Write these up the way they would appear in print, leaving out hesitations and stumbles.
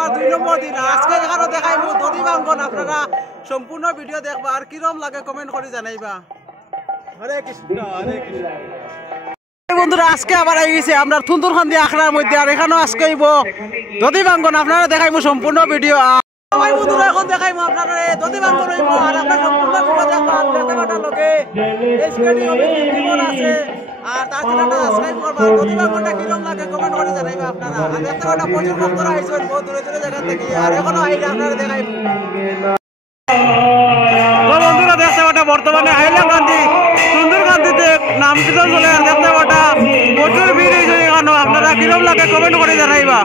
আমার 2 নম্বর দিন। আজকে এখানে দেখাইব দধি বাঙ্গন। আপনারা সম্পূর্ণ ভিডিও দেখবা আর কিরম লাগে কমেন্ট করে জানাইবা। হরে কৃষ্ণ হরে কৃষ্ণ। বন্ধুরা আজকে আবার আই গেছে আমরা থুন্দুরখান্দি আখড়ার মধ্যে আর এখানেও আজকে আইব দধি বাঙ্গন। আপনারা দেখাইব সম্পূর্ণ ভিডিও। সবাই বন্ধুরা এখন দেখাইব আপনারা দধি বাঙ্গন হইব আর আপনারা সম্পূর্ণ ভিডিও দেখবা। দেখতে পাটা লোকে এসকেডি জীবন আছে আর তার চ্যানেলটা সাবস্ক্রাইব করবা। দধি বাঙ্গনটা কিরম লাগে কমেন্ট করে জানাইবা আপনারা। আর দেখতে পাটা প্রচুর ভক্তরা আইছেন বহুত দূরে দূরে জায়গা থেকে আর এখনো আইলে আপনারা দেখাইব। বন্ধুরা দেখতে পাটা বর্তমানে হাইলাকান্দি সুন্দরকান্দিতে নাম কীর্তন চলে আর দেখতে পাটা প্রচুর ভিড় হয়েছে এখানে। আপনারা কিরম লাগে কমেন্ট করে জানাইবা।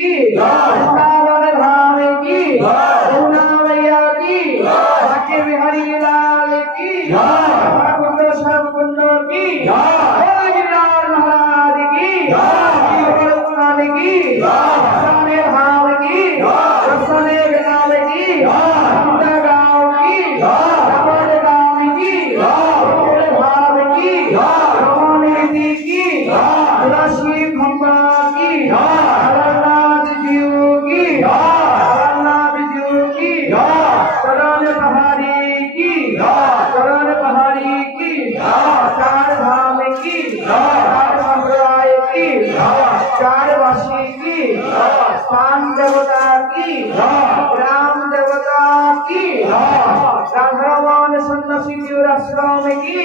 की स्थान देवता की ग्राम देवता की राधावन सन्यासी आश्रम की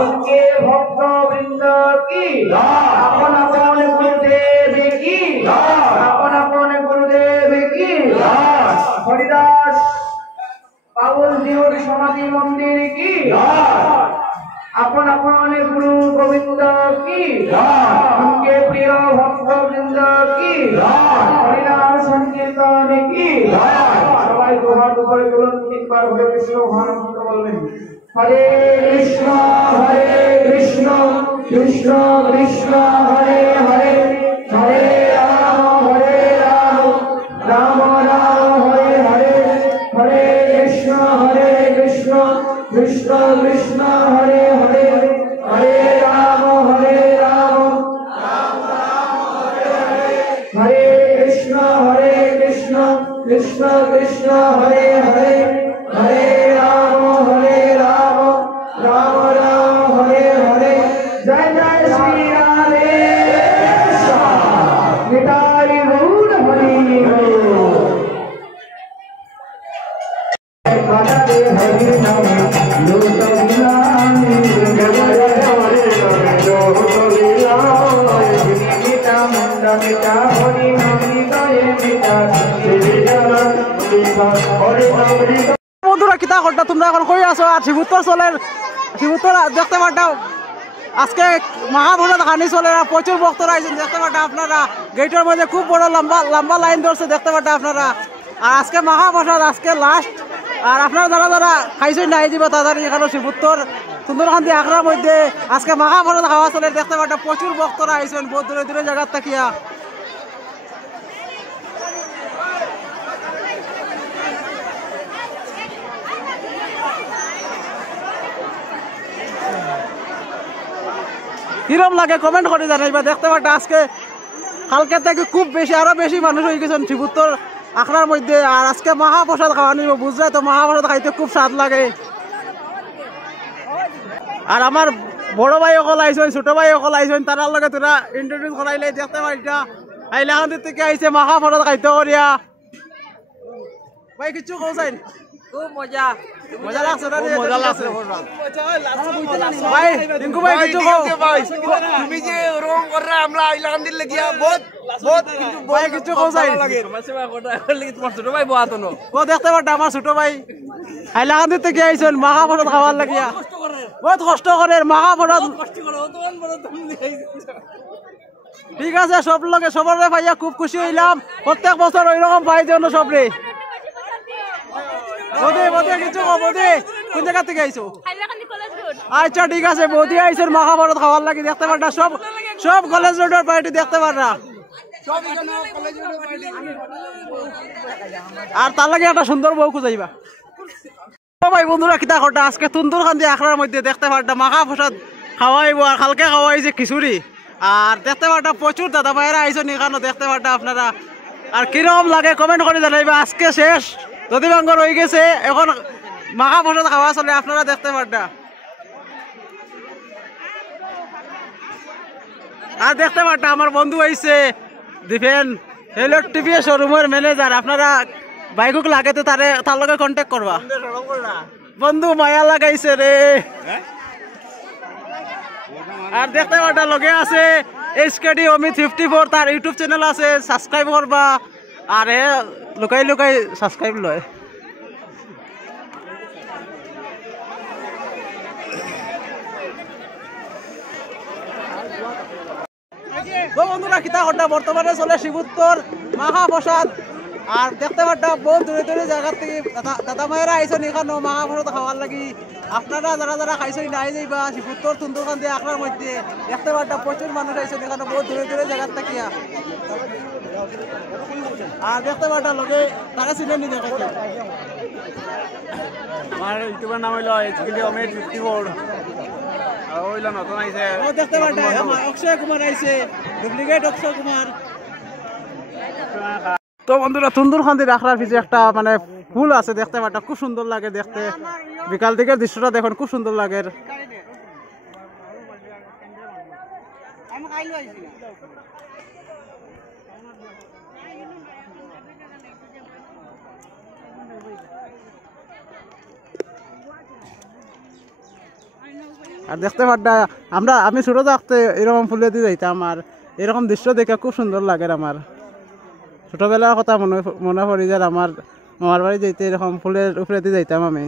उनके भक्त वृंद की अपन अपन गुरुदेव की अपन अपन गुरुदेव की हरिदास बाबुल जीवर समाधि मंदिर की अपन अपन गुरु गोविंद की उनके प्रिय भक्त वृंद की हरिनाम संकीर्तन की सबाई दो हाथ ऊपर तुरंत 3 बार हरे कृष्ण महामंत्र बोलবেন हरे कृष्ण कृष्ण कृष्ण हरे हरे हरे राम राम राम हरे हरे हरे कृष्ण कृष्ण कृष्ण हरे हरे हरे राम राम राम हरे हरे हरे कृष्ण कृष्ण कृष्ण हरे हरे हरे राम राम राम हरे हरे जय जय श्री राधे निताई गौर हरि हरि नाम বন্ধুরা কিতা করটা তোমরা এখন কই আছো আর শিবুত্তর চলের শিবুত্তর দেখতে পাঠাও আজকে মহাভোজা খানি চলে প্রচুর ভক্তরা আইছেন দেখতে পাঠা আপনারা গেটের মধ্যে খুব বড় লম্বা লম্বা লাইন ধরছে দেখতে পাঠা আপনারা আর আজকে মহাপ্রসাদ আজকে লাস্ট আর আপনারা যারা যারা খাইছেন নাই যাবে তাড়াতাড়ি এখানে শিবুত্তর সুন্দরকান্তি আখড়ার মধ্যে আজকে মহাপ্রসাদ খাওয়া চলে দেখতে পাঠা প্রচুর ভক্তরা আইছেন বহু দূরে দূরে জায়গার থাকিয়া কিরম লাগে কমেন্ট করে জানাইবা দেখতে পাটা আজকে কালকে থেকে খুব বেশি আরো বেশি মানুষ হয়ে গেছেন শিবুত্তর আখড়ার মধ্যে আর আজকে মহাপ্রসাদ খাওয়া নিব বুঝলে তো মহাপ্রসাদ খাইতে খুব স্বাদ লাগে আর আমার বড় ভাই অকল আইসেন ছোট ভাই অকল আইসেন তার লগে তোরা ইন্ট্রোডিউস করাইলে দেখতে পাইটা আইলাখান থেকে আইসে মহাপ্রসাদ খাইতে করিয়া ভাই কিছু কৌছেন খুব মজা মজা লাগছে না মজা লাগছে ভাই টিঙ্কু ভাই কিছু কও ভাই তুমি যে রং কররা আমরা আইলাম দিল লাগিয়া বহুত কিন্তু ভাই কিছু কও যাই সমস্যা কথা লাগি তোমার ছোট ভাই বাতো নো ও দেখতে পাটা আমার ছোট ভাই আইলাখান থেকে আইছেন মহাপ্রসাদ খাওয়ার লাগিয়া বহুত কষ্ট করে মহাপ্রসাদ কষ্ট করে অতমান বড় তুমি ঠিক আছে সব লগে সবরে ভাইয়া খুব খুশি হইলাম প্রত্যেক বছর ওইরকম পাই যেন সবরে বৌদি কিছু কো বৌদি কোন জায়গা থেকে আইছো আচ্ছা ঠিক আছে বৌদি আইছেন মহাভারত খাওয়ার লাগি দেখতে পারটা সব সব কলেজ রোডের পার্টি দেখতে পাররা আর তার লাগে একটা সুন্দর বউ খুঁজাইবা ভাই বন্ধুরা কিতা করটা আজকে তুন্দুরকান্দি আখড়ার মধ্যে দেখতে পারটা মহাপ্রসাদ খাওয়াইব আর কালকে খাওয়াইছে খিচুড়ি আর দেখতে পারটা প্রচুর দাদা ভাইয়েরা আইছেন এখানে দেখতে পারটা আপনারা আর কিরকম লাগে কমেন্ট করে জানাইবা আজকে শেষ দধিবাঙ্গ রয়ে গেছে এখন মহাপ্রসাদ খাওয়া চলে আপনারা দেখতে পারটা আর দেখতে পারটা আমার বন্ধু আইছে দিফেন হেলট টিভি শোরুমের ম্যানেজার আপনারা বাইকুক লাগে তো তার লগে কন্ট্যাক্ট করবা বন্ধু মায়া লাগাইছে রে আর দেখতে পারটা লগে আছে এসকেডি অমিত 54 তার ইউটিউব চ্যানেল আছে সাবস্ক্রাইব করবা আর লুকাই লুকাই সাবস্ক্রাইব লয় বন্ধুরা কিতা ঘটনা বর্তমানে চলে শিবুত্তর মহাপ্রসাদ আর দেখতে পারটা বহু দূরে দূরে জায়গা থেকে দাদা মায়েরা আইসেন এখানে মহাপ্রসাদ খাওয়ার লাগি আপনারা যারা যারা খাইছেন নাই যাইবা শিবুত্তর তুন্দুরকান্দি আখড়ার মধ্যে দেখতে পারটা প্রচুর মানুষ আইসেন এখানে বহু দূরে দূরে জায়গা থাকিয়া আর দেখতে পারটা লগে তারা চিনে নি দেখাইছে আমার ইউটিউবের নাম হইলো এসকেডি অমিত 54 ওইলা নতুন আইছে ও দেখতে পারটা আমার অক্ষয় কুমার আইছে ডুপ্লিকেট অক্ষয় কুমার তো বন্ধুরা তুন্দুরকান্দি আখড়ার পিছে একটা মানে ফুল আছে দেখতে পারটা খুব সুন্দর লাগে দেখতে বিকাল দিকের দৃশ্যটা দেখুন খুব সুন্দর লাগে আর দেখতে পারটা আমি ছোটো থাকতে এরকম ফুলে দিয়ে যাইতাম আর এরকম দৃশ্য দেখে খুব সুন্দর লাগে আমার ছোটোবেলার কথা মনে পড়ি যে আমার মামার বাড়ি যাইতে এরকম ফুলের উপরে দিয়ে যাইতাম আমি